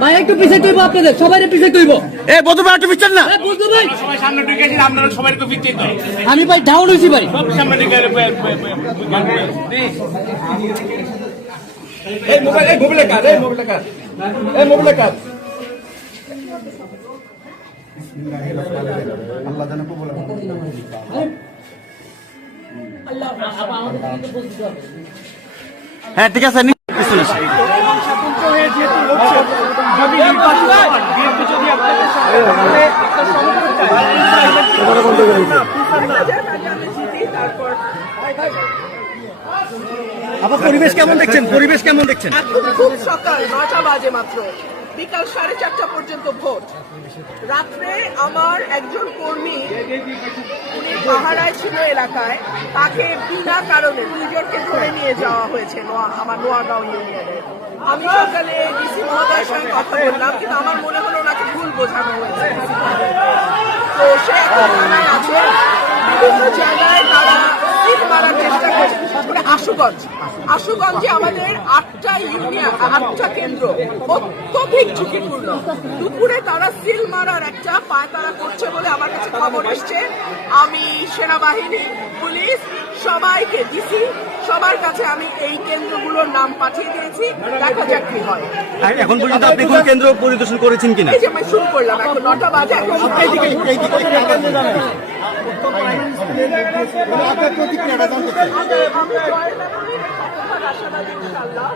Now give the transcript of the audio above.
ভাই একটু পিছিয়ে তুইব, আপনাদের সবাই পিছিয়ে তুইব। এই বন্ধু ভাই একটু পিছন না, বলতো ভাই সবাই সামনে ঢুকে গেছি, আপনারা সবাই একটু পিছিয়ে দাও। আমি ভাই ডাউন হয়েছি ভাই। সব সামনে ঢুকে এই মোবাইলের কাজ, আল্লাহ জানে কবুল করুন। হ্যাঁ ঠিক আছে, পিছনে আসেন। আবার পরিবেশ কেমন দেখছেন? পরিবেশ কেমন দেখছেন? এখন খুব সকাল 9টা বাজে মাত্র, বিকাল 4:30 পর্যন্ত ভোট। রাত্রে আমার একজন কর্মী, উনি পাহারায় ছিল এলাকায়, তাকে বিনা কারণে দুজনকে ধরে নিয়ে যাওয়া হয়েছে আমার নোয়াগাঁও ইউনিয়নে। আমি সকালে ডিসি মহোদয়ের সঙ্গে কথা বললাম, কিন্তু আমার মনে হলো ওনাকে ভুল বোঝানো হয়েছে। তো সে এখন থানায় আছে। বিভিন্ন জায়গায় তারা সিল মারার চেষ্টা করছে, বিশেষ করে আশুগঞ্জে আমাদের 8টা ইউনিয়ন, 8টা কেন্দ্র অত্যধিক ঝুঁকিপূর্ণ। দুপুরে তারা সিল মারার একটা পায়তারা করছে বলে আমার কাছে খবর এসছে। আমি সেনাবাহিনী, পুলিশ সবাইকে, ডিসি সবার কাছে আমি এই কেন্দ্রগুলোর নাম পাঠিয়ে দিয়েছি। দেখা যাক কি হয়। এখন পর্যন্ত আপনি কোন কেন্দ্র পরিদর্শন করেছেন কিনা? এই যে আমি শুরু করলাম, এখন 9টা বাজে। এখন আমি জয়ের ব্যাপারে আশাবাদী ইনশাআল্লাহ।